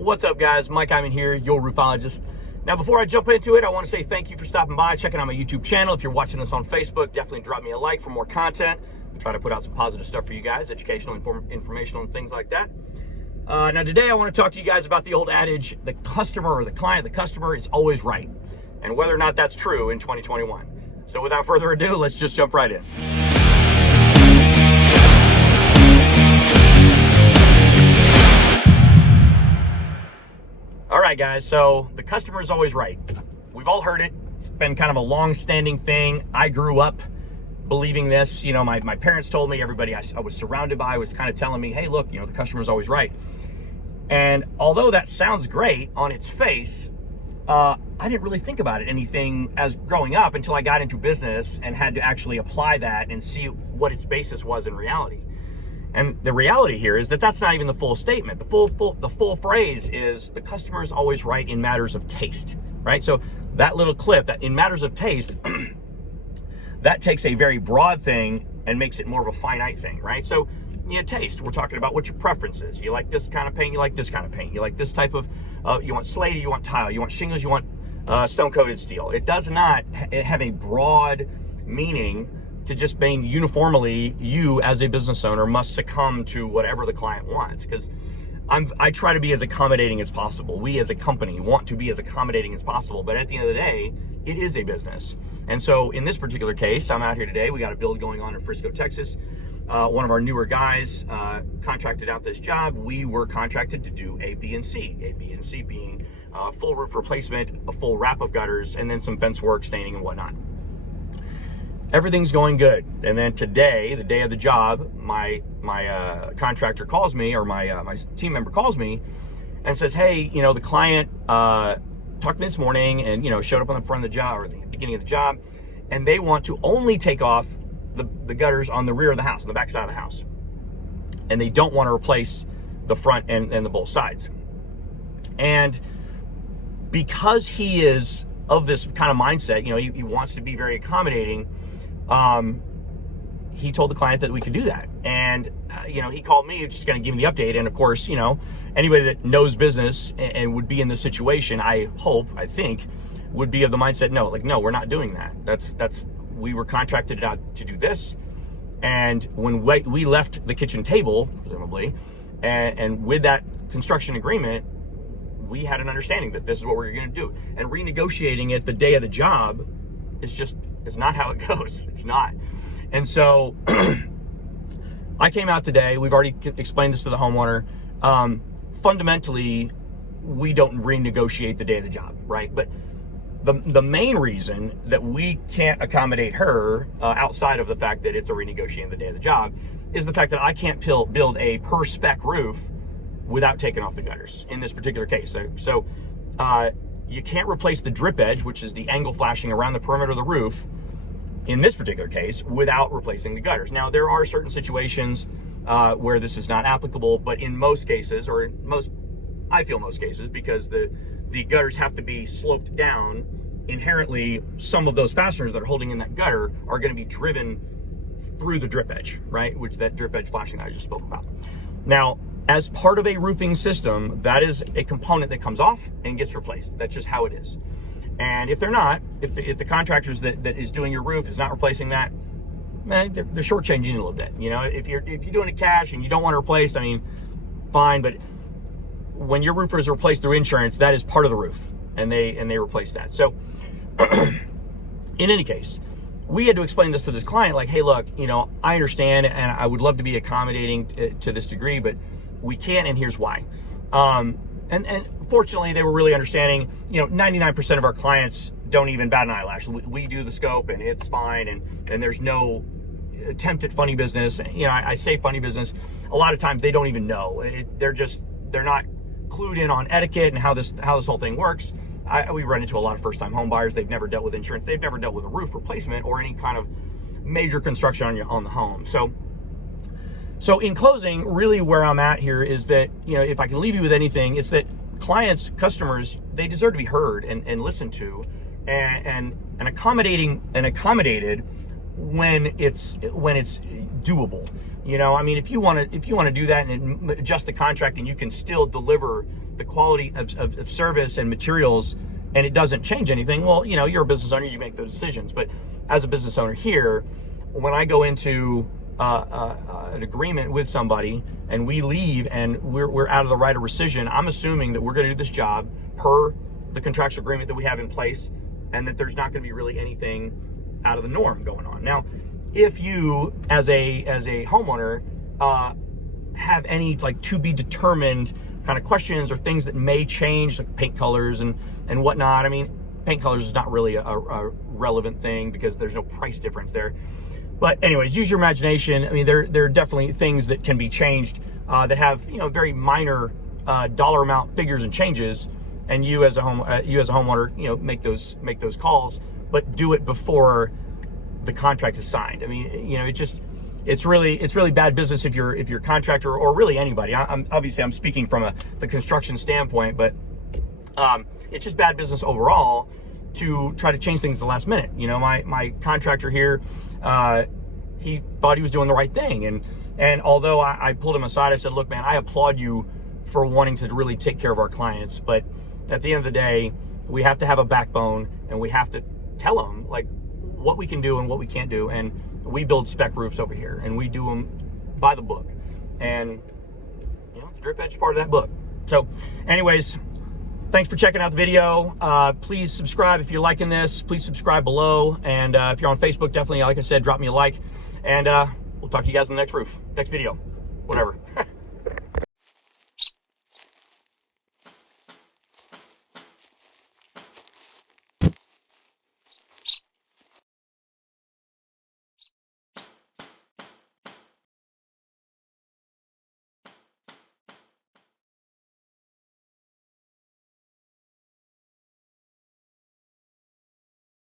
What's up, guys? Mike Hyman here, your Roofologist. Now, before I jump into it, I want to say thank you for stopping by, checking out my YouTube channel. If you're watching this on Facebook, definitely drop me a like for more content. I try to put out some positive stuff for you guys, educational, informational, and things like that. Now, today I want to talk to you guys about the old adage, the customer or the client, the customer is always right, and whether or not that's true in 2021. So without further ado, let's just jump right in. All right, guys, so the customer is always right. We've all heard it. It's been kind of a long-standing thing. I grew up believing this. You know, my parents told me, everybody I was surrounded by was kind of telling me, hey, look, the customer is always right. And although that sounds great on its face, I didn't really think about it anything as growing up until I got into business and had to actually apply that and see what its basis was in reality. And the reality here is that that's not even the full statement. The full phrase is the customer is always right in matters of taste, right? So that little clip, that in matters of taste, that takes a very broad thing and makes it more of a finite thing, right? So taste, we're talking about what your preference is. You like this kind of paint, you like this kind of paint. You like this type of, you want slate, you want tile, you want shingles, you want stone-coated steel. It does not have a broad meaning to just being uniformly, you as a business owner must succumb to whatever the client wants, because I try to be as accommodating as possible. We as a company want to be as accommodating as possible, but at the end of the day, it is a business. And so in this particular case, I'm out here today. We got a build going on in Frisco, Texas. One of our newer guys contracted out this job. We were contracted to do A, B, and C. A, B, and C being full roof replacement, a full wrap of gutters, and then some fence work, staining, and whatnot. Everything's going good. And then today, the day of the job, my contractor calls me, or my team member calls me and says, hey, the client talked to me this morning and, showed up on the front of the job, or the beginning of the job, and they want to only take off the gutters on the rear of the house, on the back side of the house. And they don't want to replace the front and the both sides. And because he is of this kind of mindset, he wants to be very accommodating, he told the client that we could do that. And, he called me, just going to give me the update. And of course, anybody that knows business and would be in this situation, I think, would be of the mindset, no, we're not doing that. We were contracted out to do this. And when we left the kitchen table, presumably, and with that construction agreement, we had an understanding that this is what we were going to do. And renegotiating it the day of the job it's not how it goes. It's not. And so I came out today. We've already explained this to the homeowner. Fundamentally, we don't renegotiate the day of the job, right? But the main reason that we can't accommodate her, outside of the fact that it's a renegotiating the day of the job, is the fact that I can't build a per spec roof without taking off the gutters in this particular case. So you can't replace the drip edge, which is the angle flashing around the perimeter of the roof, in this particular case, without replacing the gutters. Now, there are certain situations where this is not applicable, but in most cases, I feel most cases, because the gutters have to be sloped down, inherently some of those fasteners that are holding in that gutter are going to be driven through the drip edge, right? Which that drip edge flashing that I just spoke about. Now, as part of a roofing system, that is a component that comes off and gets replaced. That's just how it is. And if they're not, if the contractors that is doing your roof is not replacing that, man, they're shortchanging you a little bit. If you're doing it cash and you don't want to replace, fine. But when your roofer is replaced through insurance, that is part of the roof, and they replace that. So, in any case, we had to explain this to this client, like, hey, look, I understand, and I would love to be accommodating to this degree, but we can't, and here's why. And fortunately, they were really understanding. 99% of our clients don't even bat an eyelash. We do the scope, and it's fine, and there's no attempt at funny business. I say funny business. A lot of times they don't even know. They're not clued in on etiquette and how this whole thing works. We run into a lot of first-time home buyers. They've never dealt with insurance. They've never dealt with a roof replacement or any kind of major construction on the home. So in closing, really where I'm at here is that, if I can leave you with anything, it's that clients, customers, they deserve to be heard and listened to and accommodated when it's doable. If you want to do that and adjust the contract and you can still deliver the quality of service and materials, and it doesn't change anything, well, you know, you're a business owner, you make those decisions. But as a business owner here, when I go into an agreement with somebody and we leave and we're out of the right of rescission, I'm assuming that we're going to do this job per the contractual agreement that we have in place, and that there's not going to be really anything out of the norm going on. Now, if you as a homeowner have any like to be determined kind of questions or things that may change, like paint colors and whatnot. I mean, paint colors is not really a relevant thing because there's no price difference there. But anyways, use your imagination. I mean, there are definitely things that can be changed that have, you know, very minor dollar amount figures and changes. And you as a homeowner, you know, make those calls, but do it before the contract is signed. I mean, you know, it's really bad business if you're a contractor or really anybody. I'm obviously speaking from the construction standpoint, but it's just bad business overall to try to change things at the last minute. You know, my contractor here, he thought he was doing the right thing, and although I pulled him aside, I said, look, man, I applaud you for wanting to really take care of our clients, but at the end of the day, we have to have a backbone, and we have to tell them like what we can do and what we can't do. And we build spec roofs over here, and we do them by the book, and you know, the drip edge is part of that book. So anyways, thanks for checking out the video. Please subscribe if you're liking this. Please subscribe below, and if you're on Facebook, definitely, like I said, drop me a like, and we'll talk to you guys in the next video, whatever.